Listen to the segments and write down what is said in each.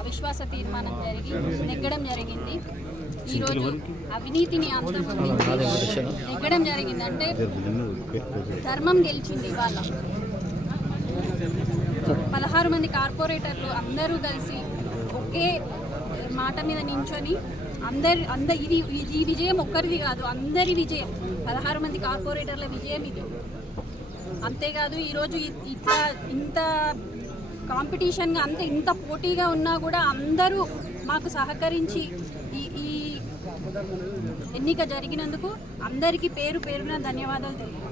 అవిశ్వాస తీర్మానం నెగ్గడం జరిగింది. ఈరోజు అవినీతిని అంతమొందించి నెగ్గడం జరిగింది. అంటే ధర్మం గెలిచింది. ఇవాళ 16 మంది కార్పొరేటర్లు అందరూ కలిసి ఒకే మాట మీద నించొని ఈ విజయం ఒక్కరిది కాదు, అందరి విజయం, 16 మంది కార్పొరేటర్ల విజయం ఇది. అంతేకాదు ఈరోజు ఇంత కాంపిటీషన్గా ఇంత పోటీగా ఉన్నా కూడా అందరూ మాకు సహకరించి ఈ ఎన్నిక జరిగినందుకు అందరికీ పేరున ధన్యవాదాలు తెలియదు.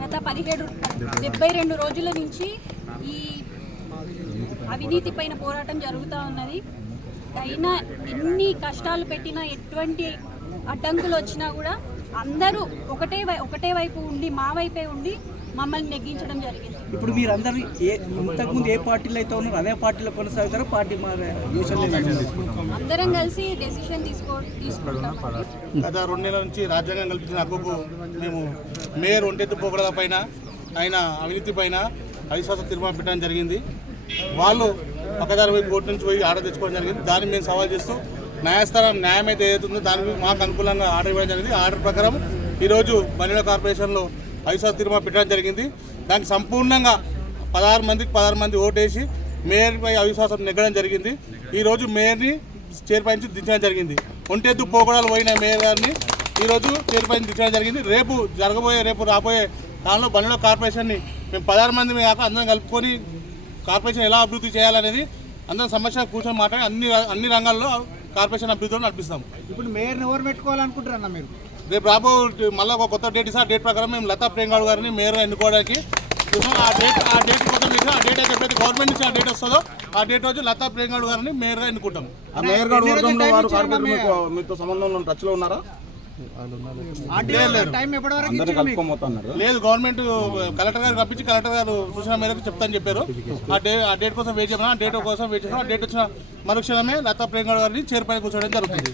గత 72 రోజుల నుంచి ఈ అవినీతి పైన పోరాటం జరుగుతూ ఉన్నది. అయినా ఎన్ని కష్టాలు పెట్టినా, ఎటువంటి అడ్డంకులు వచ్చినా కూడా అందరూ ఒకటే వైపు ఉండి, మా వైపే ఉండి మమ్మల్ని నెగ్గించడం జరిగింది. ఇప్పుడు మీరందరూ ఇంతకుముందు ఏ పార్టీలో అయితే ఉన్నారో అదే పార్టీలో కొనసాగుతారో పార్టీ అందరం కలిసి డెసిషన్ తీసుకుంటాం. గత 2 నెలల నుంచి రాజ్యాంగం కల్పించిన హక్కుకు మేము మేయర్ ఒంటెత్తు పోకడ పైన ఆయన అవినీతి పైన అవిశ్వాస తీర్మానం పెట్టడం జరిగింది. వాళ్ళు పక్కదారి వైపు కోర్టు నుంచి పోయి ఆర్డర్ తెచ్చుకోవడం జరిగింది. దాన్ని మేము సవాల్ చేస్తూ న్యాయస్థానం న్యాయం అయితే ఏదైతుందో దానికి మాకు అనుకూలంగా ఆర్డర్ ఇవ్వడం జరిగింది. ఆర్డర్ ప్రకారం ఈరోజు బండిల కార్పొరేషన్లో అవిశ్వాస తీర్మానం పెట్టడం జరిగింది. దానికి సంపూర్ణంగా 16 మంది ఓటేసి మేయర్పై అవిశ్వాసం నెగ్గడం జరిగింది. ఈరోజు మేయర్ని చైర్పై నుంచి దించడం జరిగింది. ఒంటెద్దు పోకడాలు పోయిన మేయర్ గారిని ఈరోజు చైర్పై నుంచి దించడం జరిగింది. రేపు రాబోయే దానిలో బండిల కార్పొరేషన్ని మేము 16 మంది కాక అందరం కలుపుకొని కార్పొరేషన్ ఎలా అభివృద్ధి చేయాలనేది అందరం సమస్య కూర్చొని మాట్లాడి అన్ని రంగాల్లో కార్పొరేషన్ అభివృద్ధిలో నడిపిస్తాం. ఇప్పుడు మేయర్ని ఎవరు పెట్టుకోవాలనుకుంటారన్న మీరు? రేపు మళ్ళీ ఒక కొత్త డేట్ ఇస్తా. ఆ డేట్ ప్రకారం మేము లతా ప్రేంగాడు గారిని మేయర్గా ఎన్నుకోవడానికి ఆ డేట్ కోసం ఆ డేట్ అయితే ఎప్పుడైతే గవర్నమెంట్ నుంచి ఆ డేట్ వస్తుందో ఆ డేట్ రోజు లతా ప్రేంగాడు గారిని మేయర్గా ఎన్నుకుంటాం. మేయర్ గారు వర్గంలో వారు కార్పొరేటర్ మీతో సంబంధంలో టచ్లో ఉన్నారా? లేదు, గవర్నమెంట్ కలెక్టర్ గారు పంపించి కలెక్టర్ గారు సూచన మేరకు చెప్తాను చెప్పారు. ఆ డేట్ కోసం వెయిట్ చేసినా, ఆ డేట్ కోసం వెయిట్ చేసినా, ఆ డేట్ వచ్చిన మరుక్షణమే లతా ప్రేంగాడు గారిని చైర్ పైన కూర్చోవడం జరుగుతుంది.